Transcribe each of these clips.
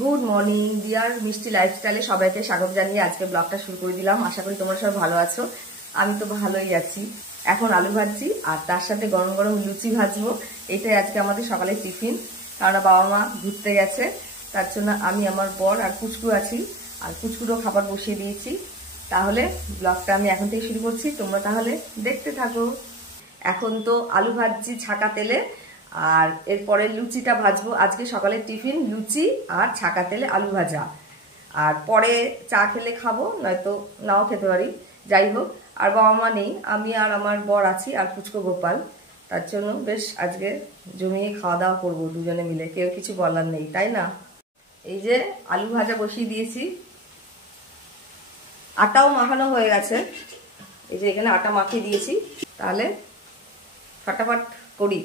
Good morning deer মিষ্টি লাইফস্টাইলে সবাইকে স্বাগত জানিয়ে আজকে ব্লগটা শুরু করে দিলাম। আশা করি তোমরা সবাই ভালো আছো। আমি তো ভালোই আছি। এখন আলু ভাজছি আর তার সাথে গরম গরম লুচি ভাজবো। এটাই আজকে আমাদের সকালের টিফিন। কারণ বাবা মা ঘুরতে গেছে, তার জন্য আমি, আমার বর আর পুচকু আছি। আর পুচকুরও খাবার বসিয়ে দিয়েছি। তাহলে ব্লগটা আমি এখন থেকে শুরু করছি, তোমরা তাহলে দেখতে থাকো। এখন তো আলু ভাজছি ছাকা তেলে, আর এরপরে লুচিটা ভাজবো। আজকে সকালের টিফিন লুচি আর ছাকা তেলে আলু ভাজা। আর পরে চা খেলে খাবো, নয়তো নাও খেতে পারি। যাই হোক, আর বাবা মা নেই, আমি আর আমার বর আছি আর পুচকো গোপাল। তার জন্য বেশ আজকে জমিয়ে খাওয়া দাওয়া করবো দুজনে মিলে, কেউ কিছু বলার নেই, তাই না? এই যে আলু ভাজা বসিয়ে দিয়েছি, আটাও মাখানো হয়ে গেছে। এই যে এখানে আটা মাখিয়ে দিয়েছি, তাহলে ফটাফট করি।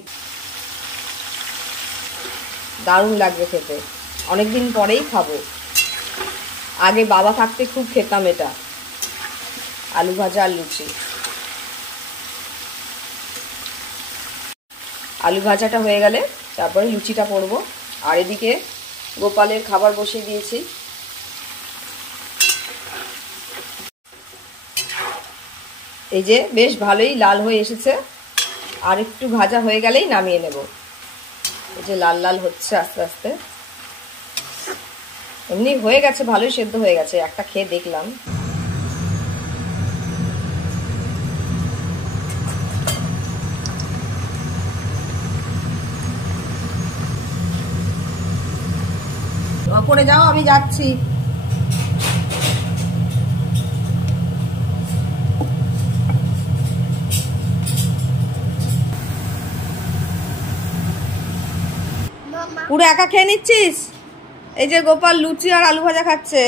দারুণ লাগবে খেতে, অনেকদিন পরেই খাবো। আগে বাবা থাকতে খুব খেতাম এটা, আলু ভাজা আর লুচি। আলু ভাজাটা হয়ে গেলে তারপরে লুচিটা করবো। আর এদিকে গোপালের খাবার বসিয়ে দিয়েছি। এই যে বেশ ভালোই লাল হয়ে এসেছে, আর একটু ভাজা হয়ে গেলেই নামিয়ে নেব। এই যে লাল লাল হচ্ছে আস্তে আস্তে, এমনি হয়ে গেছে, ভালোই সেদ্ধ হয়ে গেছে। একটা খেয়ে দেখলাম। ওপরে যাও, আমি যাচ্ছি। পুরো একা খেয়ে নিচ্ছিস? এই যে গোপাল লুচি আর আলু ভাজা খাচ্ছে,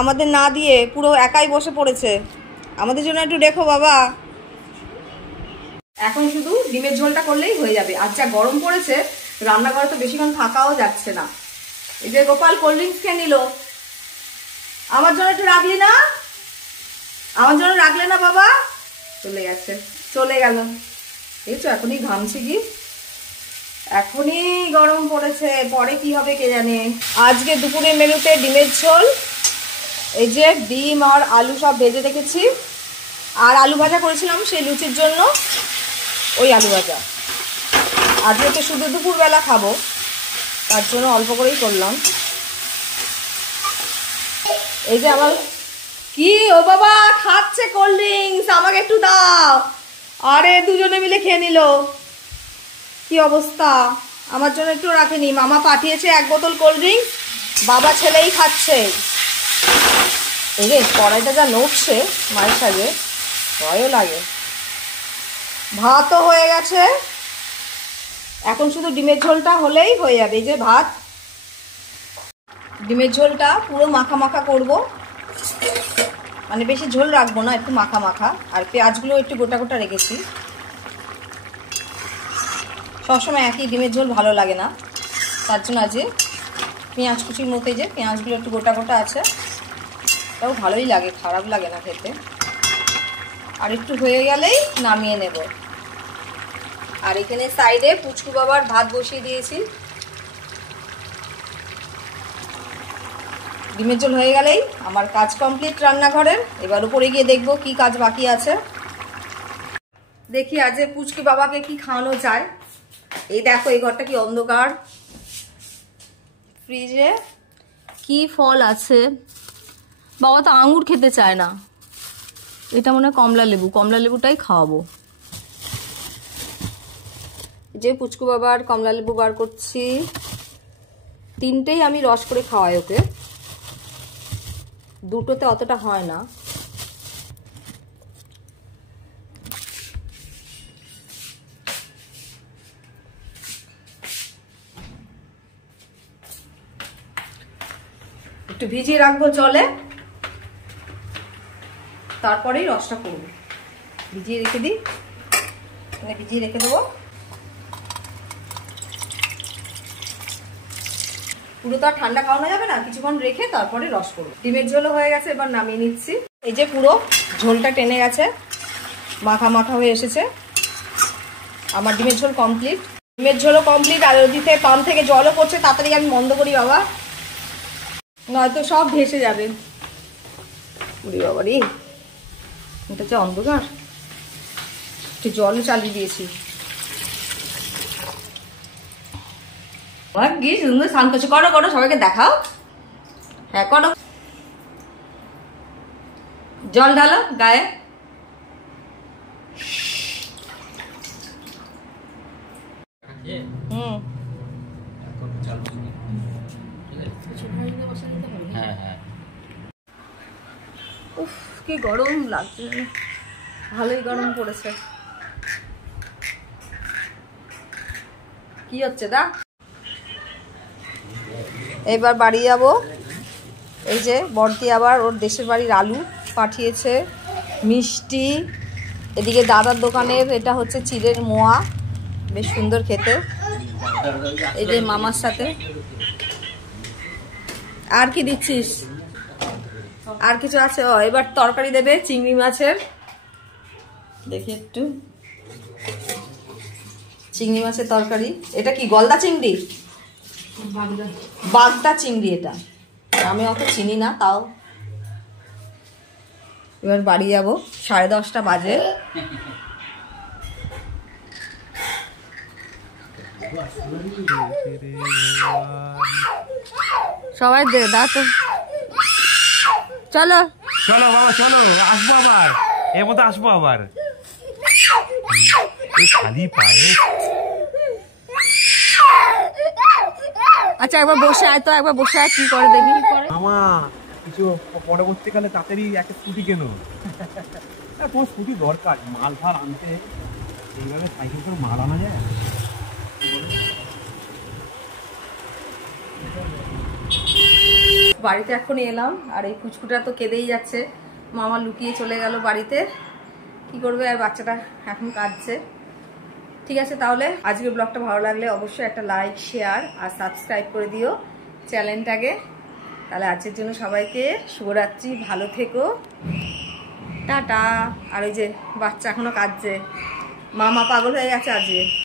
আমাদের না দিয়ে পুরো একাই বসে পড়েছে। আমাদের জন্য একটু দেখো বাবা। এখন শুধু ডিমের ঝোলটা করলেই হয়ে যাবে। আর যা গরম পড়েছে, রান্নাঘরে তো বেশিক্ষণ থাকাও যাচ্ছে না। এই যে গোপাল কোল্ড ড্রিঙ্কস খেয়ে নিল। আমার জন্য একটু রাখলি না? আমার জন্য রাখলে না বাবা? চলে গেছে, চলে গেল। দেখছো এখনই ঘামছি কি, এখনই গরম পড়েছে, পরে কি হবে কে জানে। আজকে দুপুরের মেনুতে ডিমের ঝোল, এই যে ডিম আর আলু সব ভেজে রেখেছি, আর আলু ভাজা করেছিলাম সেই লুচির জন্য, ওই আলু ভাজা। আজকে তো শুধু দুপুরবেলা খাবো, তার জন্য অল্প করেই করলাম। এই যে আমার কি, ও বাবা খাচ্ছে কোল্ড ড্রিঙ্কস, আমাকে একটু দাও। আরে দুজনে মিলে খেয়ে নিল, কি অবস্থা। আমার জন্য একটু রাখেনি, মামা পাঠিয়েছে 1 বোতল কোল্ড ড্রিঙ্কস, বাবা ছেলেই খাচ্ছে। এই রে কড়াইটা যা নড়ছে মায়ের সাথে, ভয়ও লাগে। ভাতও হয়ে গেছে, এখন শুধু ডিমের ঝোলটা হলেই হয়ে যাবে। এই যে ভাত, ডিমের ঝোলটা পুরো মাখা মাখা করব, মানে বেশি ঝোল রাখবো না, একটু মাখা মাখা। আর পেঁয়াজগুলো একটু গোটা গোটা রেখেছি, সবসময় একই ডিমের ঝোল ভালো লাগে না, তার জন্য আজ পেঁয়াজ কুচির মধ্যে যে পেঁয়াজগুলো একটু গোটা গোটা আছে, তাও ভালোই লাগে, খারাপ লাগে না খেতে। আর একটু হয়ে গেলেই নামিয়ে নেব। আর এখানে সাইডে পুচকু বাবার ভাত বসিয়ে দিয়েছি। ডিমের ঝোল হয়ে গেলেই আমার কাজ কমপ্লিট রান্নাঘরের। এবার উপরে গিয়ে দেখবো কি কাজ বাকি আছে। দেখি আজ পুচকু বাবাকে কি খাওয়ানো যায়। এই দেখো এই ঘরটা কি অন্ধকার, ফ্রিজে কি ফল আছে। বাবা তো আঙুর খেতে চায় না, এটা মনে হয় কমলা লেবু, কমলা লেবুটাই খাওয়াবো। যে পুচকু বাবার কমলা লেবু বার করছি, 3টেই আমি রস করে খাওয়াই ওকে, 2টোতে অতটা হয় না। একটু ভিজিয়ে রাখবো জলে, তারপরেই রসটা করবো। ভিজিয়ে রেখে দিই, ভিজিয়ে রেখে দেবো। পুরো তো আর ঠান্ডা খাওয়ানো যাবে না, কিছুক্ষণ রেখে তারপরে রস করবো। ডিমের ঝোলও হয়ে গেছে, এবার নামিয়ে নিচ্ছি। এই যে পুরো ঝোলটা টেনে গেছে, মাখা মাখা হয়ে এসেছে। আমার ডিমের ঝোল কমপ্লিট, ডিমের ঝোলও কমপ্লিট। আর ওদিকে পাম্প থেকে জলও পড়ছে, তাড়াতাড়ি আমি বন্ধ করি বাবা। নয়তো সব ভেসে যাবে। ওরে বাবা রে, এটা হচ্ছে অন্ধকার। একটু জলও চালিয়ে দিয়েছি। কি সুন্দর স্নান করছে। করো করো, সবাইকে দেখাও। হ্যাঁ করো, জল ঢালো গায়ে। উফ কি গরম লাগছে, ভালোই গরম পড়েছে। কি হচ্ছে দা? এবার বাড়ি যাবো। এই যে বড়দি আবার ওর দেশের বাড়ির আলু পাঠিয়েছে, মিষ্টি। এদিকে দাদার দোকানের এটা হচ্ছে চিড়ের মোয়া, বেশ সুন্দর খেতে। এই যে মামার সাথে। আর কি দিচ্ছিস? আর কিছু আছে? ও এবার তরকারি দেবে চিংড়ি মাছের। দেখি একটু, চিংড়ি মাছের তরকারি। এটা কি গলদা চিংড়ি? বাগদা চিংড়ি এটা, আমি অত চিনি না তাও। এবার বাড়ি যাবো, 10:30 বাজে। সবাই দে দা তো, চলো চলো বাবা চলো, আসবো আবার, এর মধ্যে আসবো আবার। খালি পায়ে। আচ্ছা একবার বসে আয় তো, একবার বসে আয় কি করে দেখি। মামা কিছু পরবর্তীকালে তাড়াতাড়ি একটা স্কুটি কেনো। তোমার স্কুটি দরকার, মাল ফাল আনতে। এইভাবে সাইকেল করে মাল আনা যায়? বাড়িতে এখন এলাম, আর এই কুচকুটা তো কেঁদেই যাচ্ছে। মামা লুকিয়ে চলে গেল বাড়িতে, কি করবে আর, বাচ্চাটা এখন কাঁদছে। ঠিক আছে তাহলে আজকের ব্লগটা ভালো লাগলে অবশ্যই একটা লাইক, শেয়ার আর সাবস্ক্রাইব করে দিও চ্যানেলটাকে। তাহলে আজকের জন্য সবাইকে শুভরাত্রি, ভালো থেকো, টাটা। আর ওই যে বাচ্চা এখনো কাঁদছে, মামা পাগল হয়ে গেছে আজকে।